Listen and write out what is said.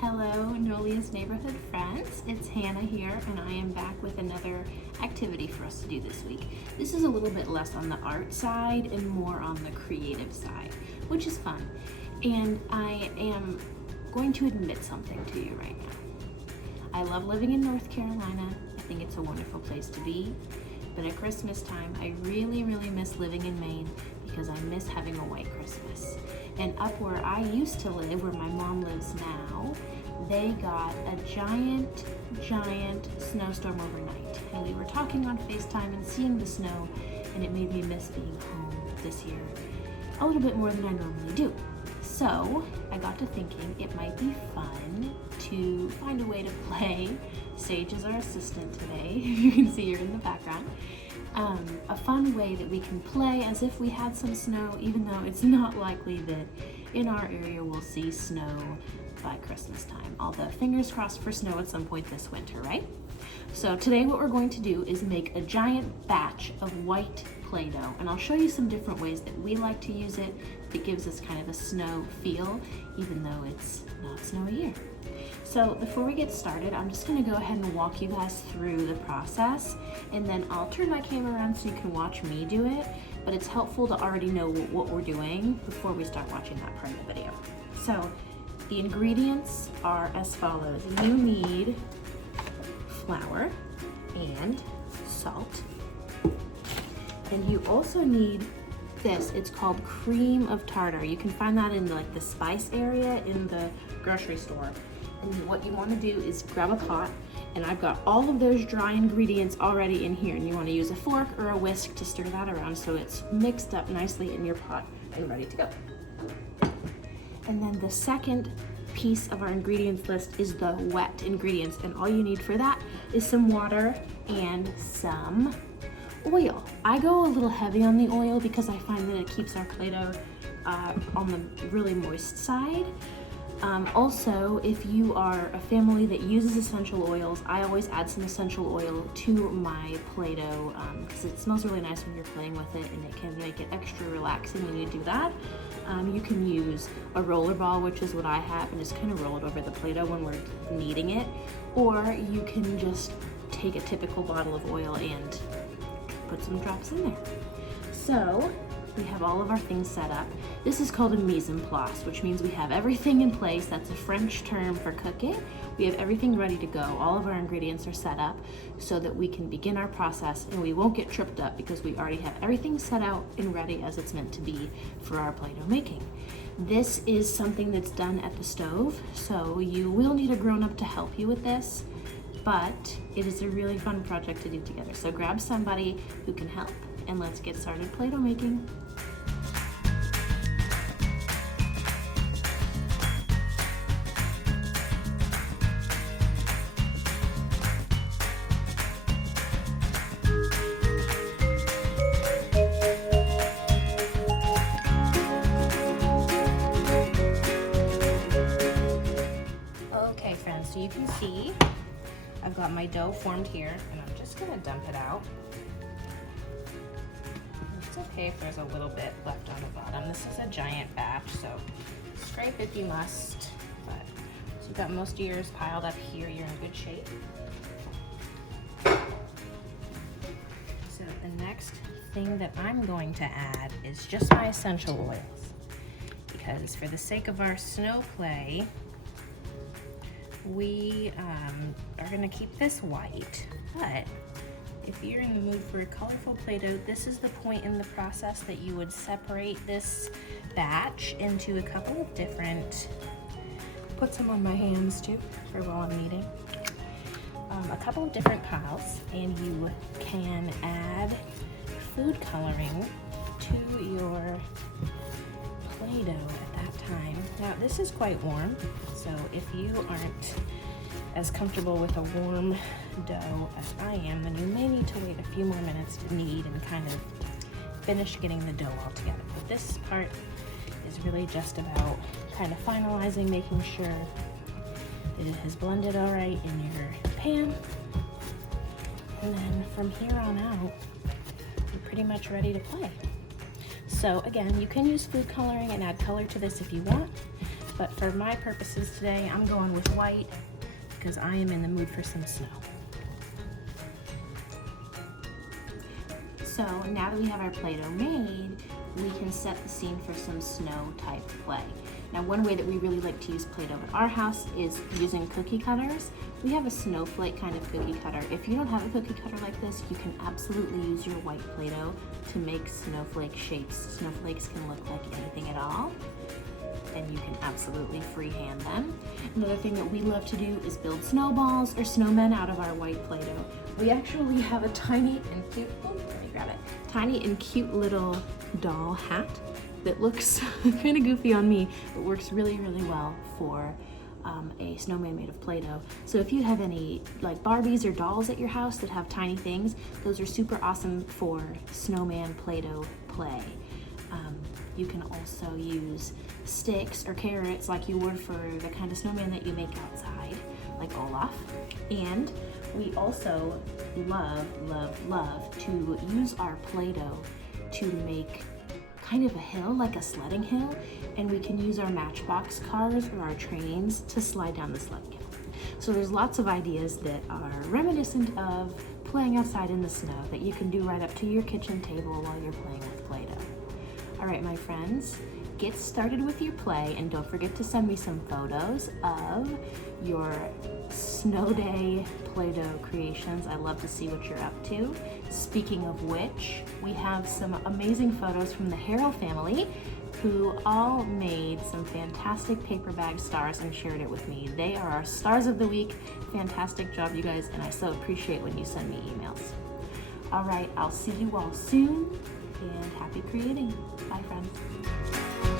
Hello, Nolia's neighborhood friends. It's Hannah here, and I am back with another activity for us to do this week. This is a little bit less on the art side and more on the creative side, which is fun. And I am going to admit something to you right now. I love living in North Carolina. I think it's a wonderful place to be. But at Christmas time, I really miss living in Maine because I miss having a white Christmas. And up where I used to live, where my mom lives now, they got a giant snowstorm overnight. And we were talking on FaceTime and seeing the snow, and it made me miss being home this year a little bit more than I normally do. So I got to thinking it might be fun to find a way to play. Sage is our assistant today. You can see her in the background. A fun way that we can play as if we had some snow, even though it's not likely that in our area we'll see snow by Christmas time. Although fingers crossed for snow at some point this winter, right? So today what we're going to do is make a giant batch of white Play-Doh, and I'll show you some different ways that we like to use it that gives us kind of a snow feel, even though it's not snowy here. So before we get started, I'm just gonna go ahead and walk you guys through the process, and then I'll turn my camera around so you can watch me do it, but it's helpful to already know what we're doing before we start watching that part of the video. So the ingredients are as follows. You need flour and salt, and you also need this. It's called cream of tartar. You can find that in like the spice area in the grocery store. And what you want to do is grab a pot, and I've got all of those dry ingredients already in here, and you want to use a fork or a whisk to stir that around so it's mixed up nicely in your pot and ready to go. And then the second piece of our ingredients list is the wet ingredients, and all you need for that is some water and some oil. I go a little heavy on the oil because I find that it keeps our Play-Doh on the really moist side. Also, if you are a family that uses essential oils, I always add some essential oil to my Play-Doh because it smells really nice when you're playing with it, and it can make it extra relaxing when you do that. You can use a roller ball, which is what I have, and just kind of roll it over the Play-Doh when we're kneading it, or you can just take a typical bottle of oil and put some drops in there. So we have all of our things set up. This is called a mise en place, which means we have everything in place. That's a French term for cooking. We have everything ready to go. All of our ingredients are set up so that we can begin our process, and we won't get tripped up because we already have everything set out and ready as it's meant to be for our Play-Doh making. This is something that's done at the stove, so you will need a grown-up to help you with this, but it is a really fun project to do together. So grab somebody who can help, and let's get started Play-Doh making. Okay friends, so you can see I've got my dough formed here, and I'm just gonna dump it out. It's okay if there's a little bit left on the bottom. This is a giant batch, so scrape if you must. But so you've got most of yours piled up here, you're in good shape. So the next thing that I'm going to add is just my essential oils, because for the sake of our snow play, we are going to keep this white, but if you're in the mood for a colorful Play-Doh, this is the point in the process that you would separate this batch into a couple of different, put some on my hands too for while I'm kneading, a couple of different piles, and you can add food coloring to your Play-Doh at that time. Now this is quite warm, so if you aren't as comfortable with a warm dough as I am, then you may need to wait a few more minutes to knead and kind of finish getting the dough all together. But this part is really just about kind of finalizing, making sure that it has blended all right in your pan. And then from here on out, you're pretty much ready to play. So again, you can use food coloring and add color to this if you want, But for my purposes today, I'm going with white because I am in the mood for some snow. So now that we have our Play-Doh made, we can set the scene for some snow type play. Now, one way that we really like to use Play-Doh at our house is using cookie cutters. We have a snowflake kind of cookie cutter. If you don't have a cookie cutter like this, you can absolutely use your white Play-Doh to make snowflake shapes. Snowflakes can look like anything at all, and you can absolutely freehand them. Another thing that we love to do is build snowballs or snowmen out of our white Play-Doh. We actually have a tiny and cute, let me grab it, tiny and cute little doll hat that looks kind of goofy on me, but works really, really well for a snowman made of Play-Doh. So if you have any like Barbies or dolls at your house that have tiny things, those are super awesome for snowman Play-Doh play. You can also use sticks or carrots like you would for the kind of snowman that you make outside, like Olaf. And we also love, love, love to use our Play-Doh to make kind of a hill, like a sledding hill, and we can use our Matchbox cars or our trains to slide down the sledding hill. So there's lots of ideas that are reminiscent of playing outside in the snow that you can do right up to your kitchen table while you're playing with Play-Doh. All right, my friends, get started with your play, and don't forget to send me some photos of your snow day Play-Doh creations. I love to see what you're up to. Speaking of which, we have some amazing photos from the Harrell family who all made some fantastic paper bag stars and shared it with me. They are our stars of the week. Fantastic job, you guys, and I so appreciate when you send me emails. All right, I'll see you all soon, and happy creating. Bye, friends.